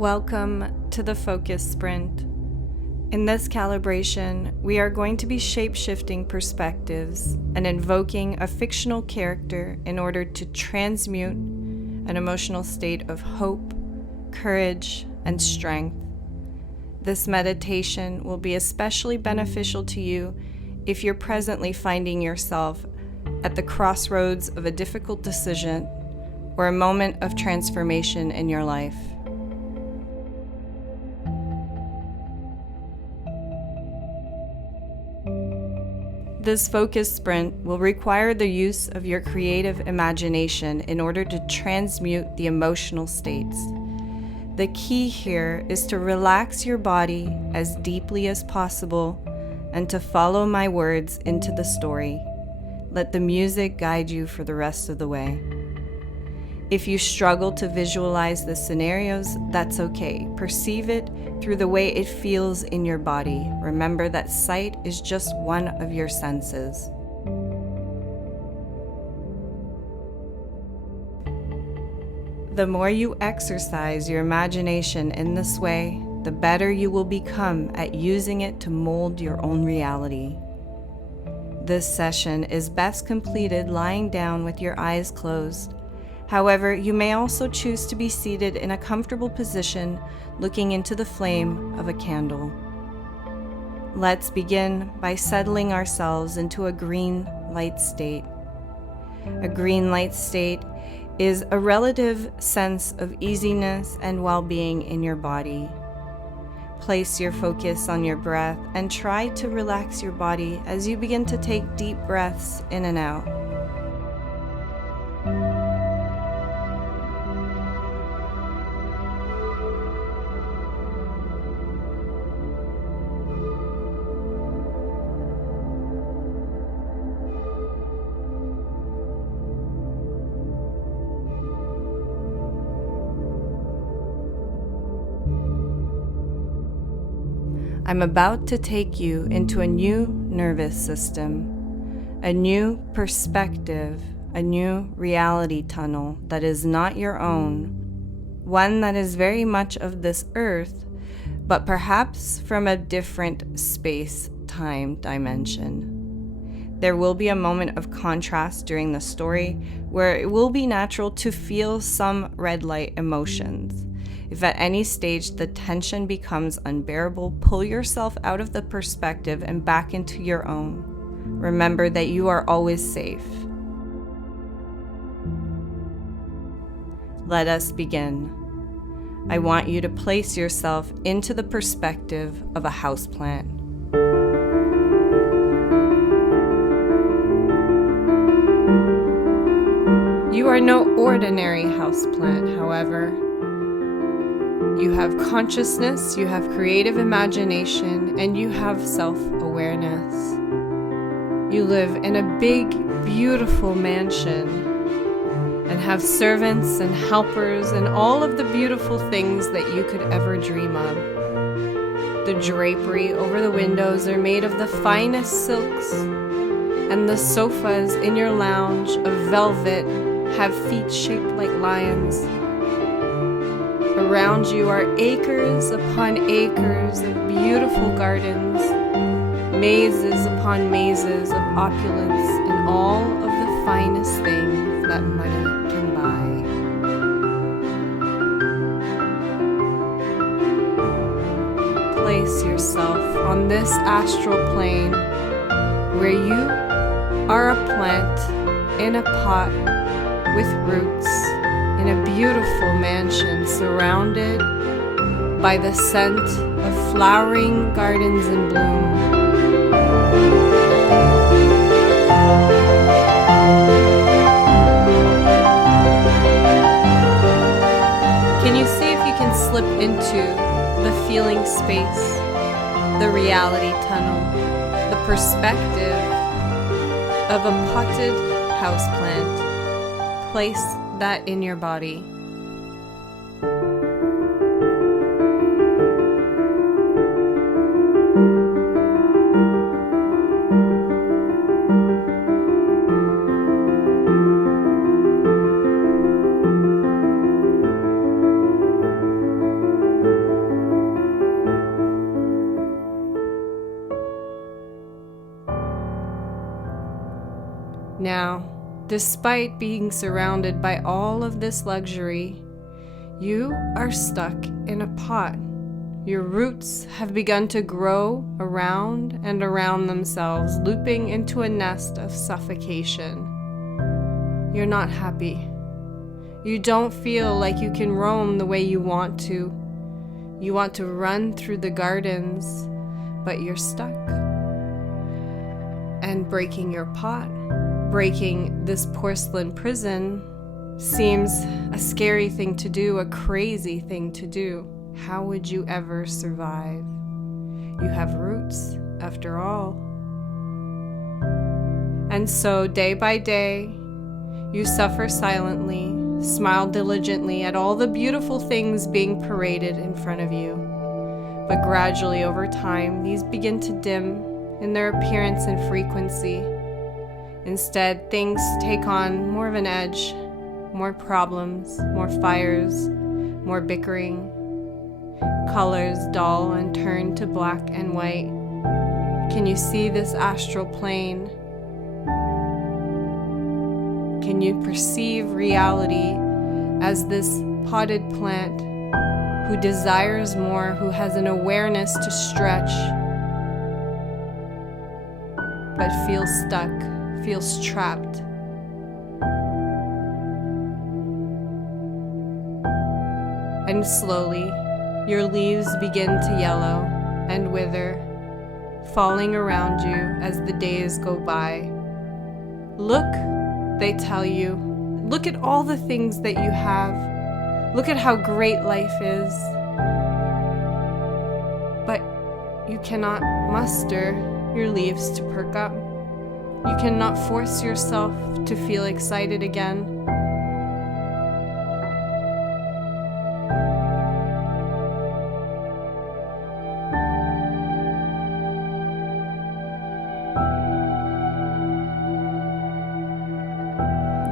Welcome to the Focus Sprint. In this calibration, we are going to be shape-shifting perspectives and invoking a fictional character in order to transmute an emotional state of hope, courage, and strength. This meditation will be especially beneficial to you if you're presently finding yourself at the crossroads of a difficult decision or a moment of transformation in your life. This focus sprint will require the use of your creative imagination in order to transmute the emotional states. The key here is to relax your body as deeply as possible and to follow my words into the story. Let the music guide you for the rest of the way. If you struggle to visualize the scenarios, that's okay. Perceive it through the way it feels in your body. Remember that sight is just one of your senses. The more you exercise your imagination in this way, the better you will become at using it to mold your own reality. This session is best completed lying down with your eyes closed. However, you may also choose to be seated in a comfortable position looking into the flame of a candle. Let's begin by settling ourselves into a green light state. A green light state is a relative sense of easiness and well-being in your body. Place your focus on your breath and try to relax your body as you begin to take deep breaths in and out. I'm about to take you into a new nervous system, a new perspective, a new reality tunnel that is not your own, one that is very much of this earth, but perhaps from a different space-time dimension. There will be a moment of contrast during the story where it will be natural to feel some red light emotions. If at any stage the tension becomes unbearable, pull yourself out of the perspective and back into your own. Remember that you are always safe. Let us begin. I want you to place yourself into the perspective of a houseplant. You are no ordinary houseplant, however. You have consciousness, you have creative imagination, and you have self-awareness. You live in a big, beautiful mansion and have servants and helpers and all of the beautiful things that you could ever dream of. The drapery over the windows are made of the finest silks, and the sofas in your lounge of velvet have feet shaped like lions. Around you are acres upon acres of beautiful gardens, mazes upon mazes of opulence, and all of the finest things that money can buy. Place yourself on this astral plane where you are a plant in a pot with roots in a beautiful mansion surrounded by the scent of flowering gardens in bloom. Can you see if you can slip into the feeling space, the reality tunnel, the perspective of a potted houseplant? Place that in your body. Despite being surrounded by all of this luxury, you are stuck in a pot. Your roots have begun to grow around and around themselves, looping into a nest of suffocation. You're not happy. You don't feel like you can roam the way you want to. You want to run through the gardens, but you're stuck. And breaking your pot, breaking this porcelain prison, seems a scary thing to do, a crazy thing to do. How would you ever survive? You have roots, after all. And so, day by day, you suffer silently, smile diligently at all the beautiful things being paraded in front of you. But gradually, over time, these begin to dim in their appearance and frequency. Instead, things take on more of an edge, more problems, more fires, more bickering. Colors dull and turn to black and white. Can you see this astral plane? Can you perceive reality as this potted plant who desires more, who has an awareness to stretch, but feels stuck, feels trapped? And slowly, your leaves begin to yellow and wither, falling around you as the days go by. Look, they tell you, look at all the things that you have. Look at how great life is. But you cannot muster your leaves to perk up. You cannot force yourself to feel excited again.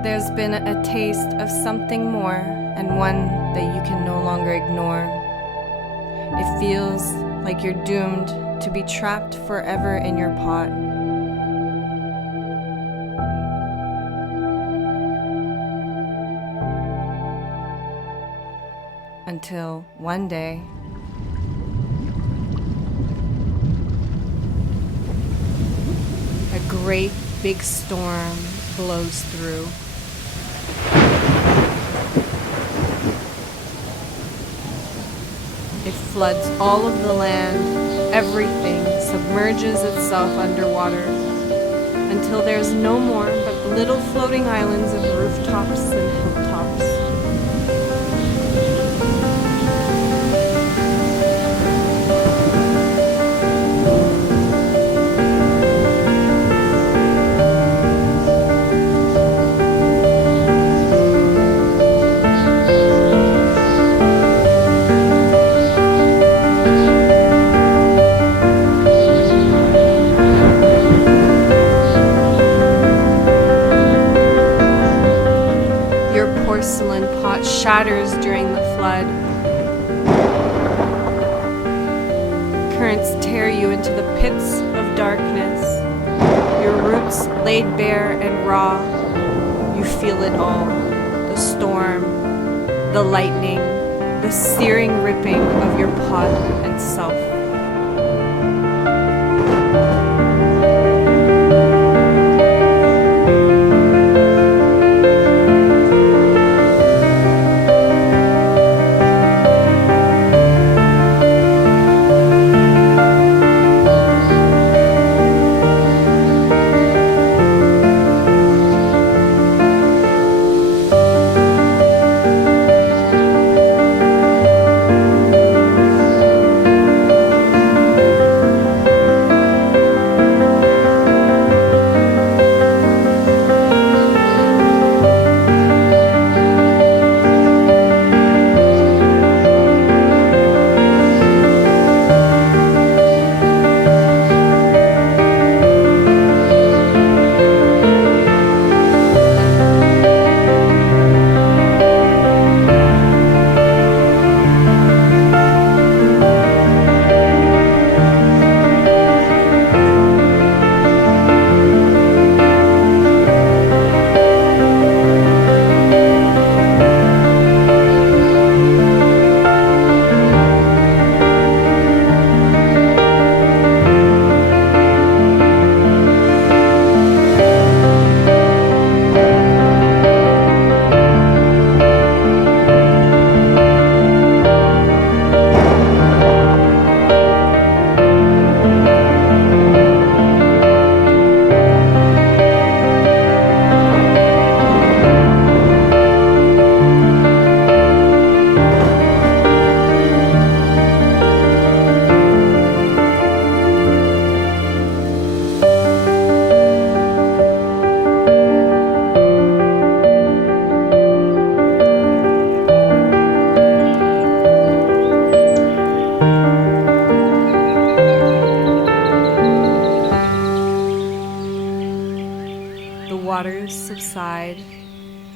There's been a taste of something more, and one that you can no longer ignore. It feels like you're doomed to be trapped forever in your pot. Until one day, a great big storm blows through. It floods all of the land, everything submerges itself underwater, until there's no more but little floating islands of rooftops and hilltops. Porcelain pot shatters during the flood. Currents tear you into the pits of darkness. Your roots laid bare and raw. You feel it all. The storm, the lightning, the searing ripping of your pot and self.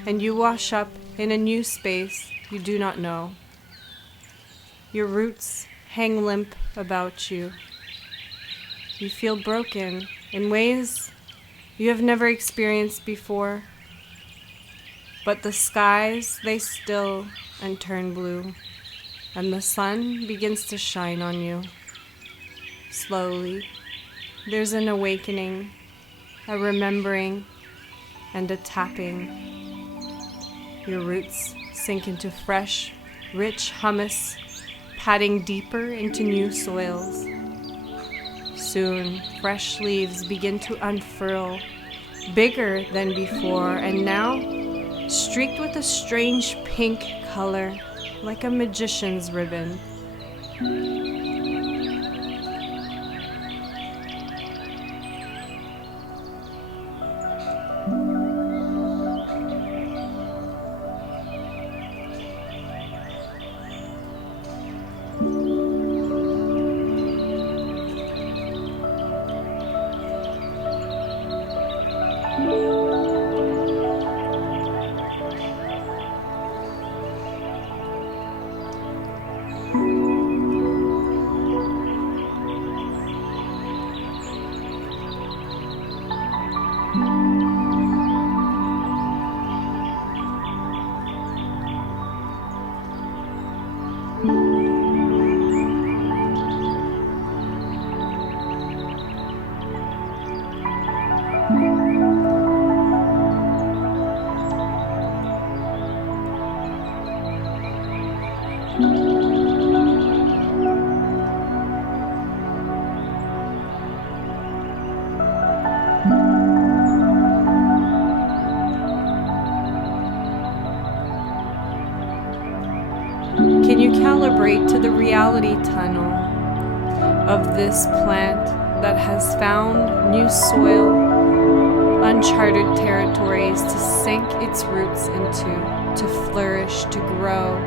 and you wash up in a new space you do not know. Your roots hang limp about you. You feel broken in ways you have never experienced before, but the skies, they still and turn blue, and the sun begins to shine on you. Slowly, there's an awakening, a remembering, and a tapping. Your roots sink into fresh, rich humus, padding deeper into new soils. Soon, fresh leaves begin to unfurl, bigger than before, and now streaked with a strange pink color, like a magician's ribbon. Can you calibrate to the reality tunnel of this plant that has found new soil, uncharted territories to sink its roots into, to flourish, to grow?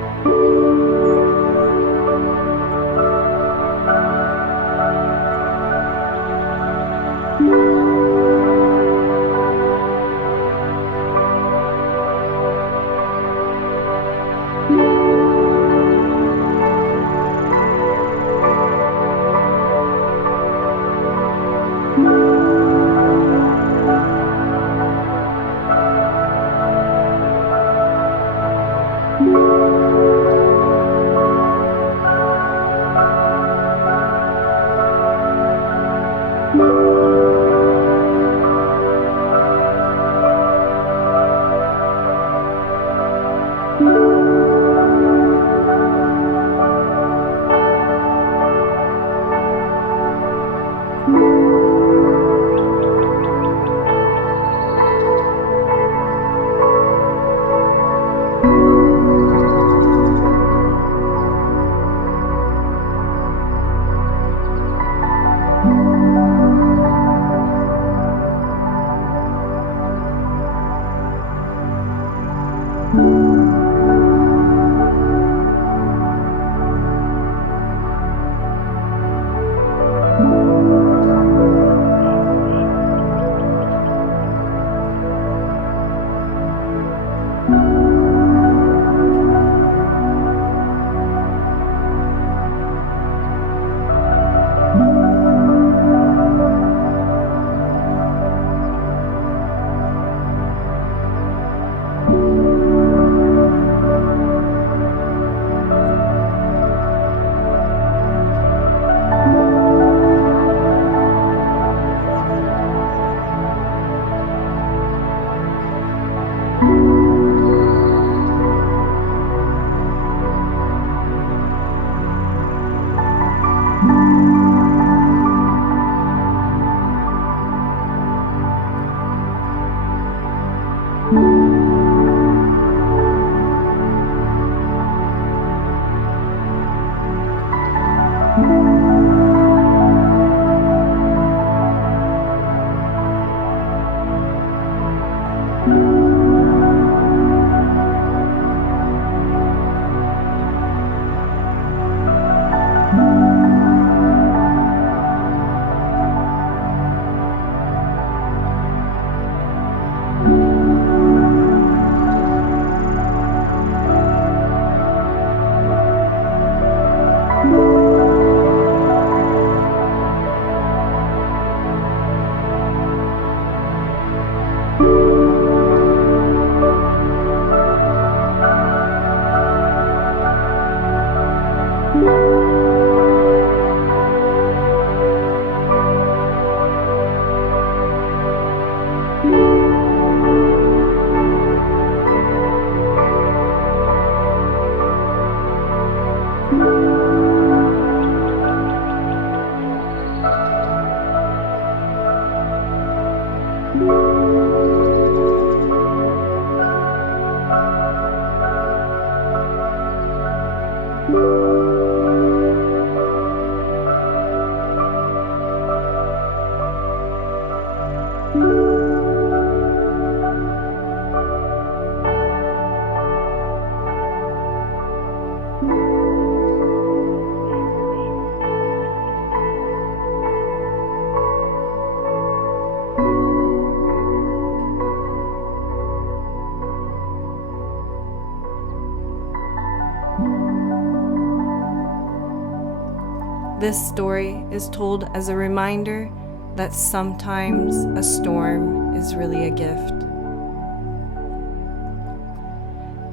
This story is told as a reminder that sometimes a storm is really a gift.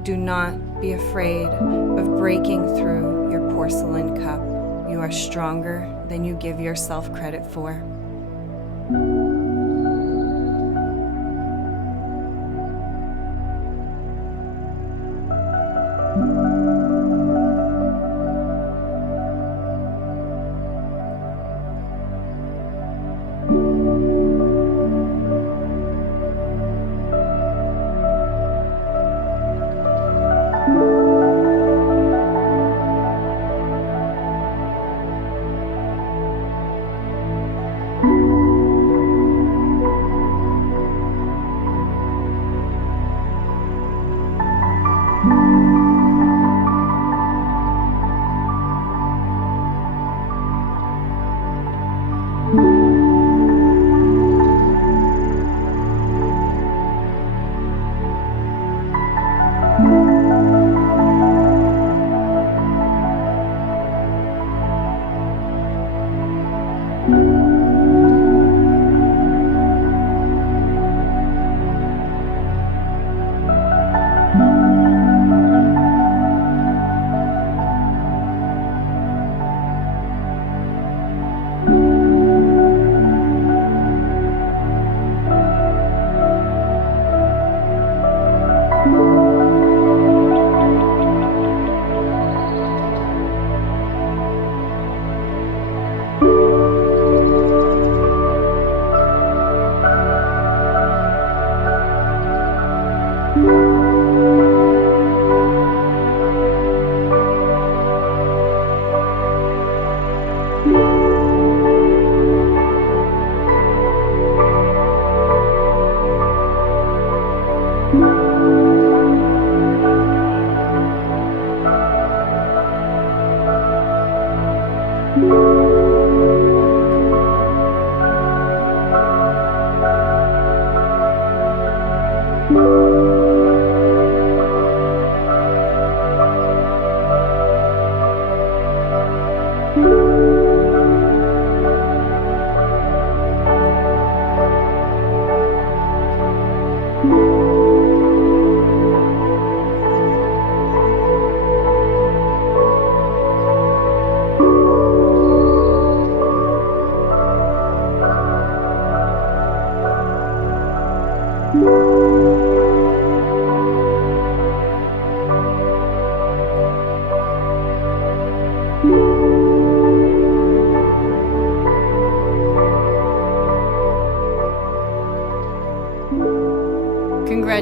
Do not be afraid of breaking through your porcelain cup. You are stronger than you give yourself credit for.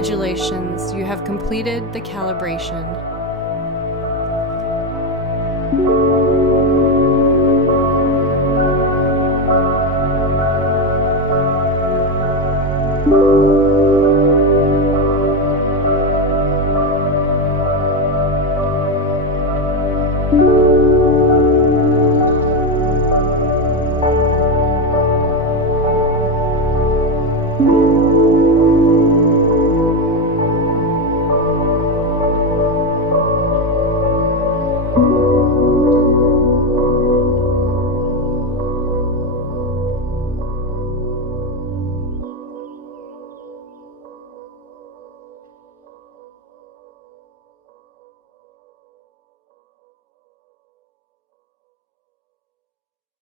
Congratulations, you have completed the calibration.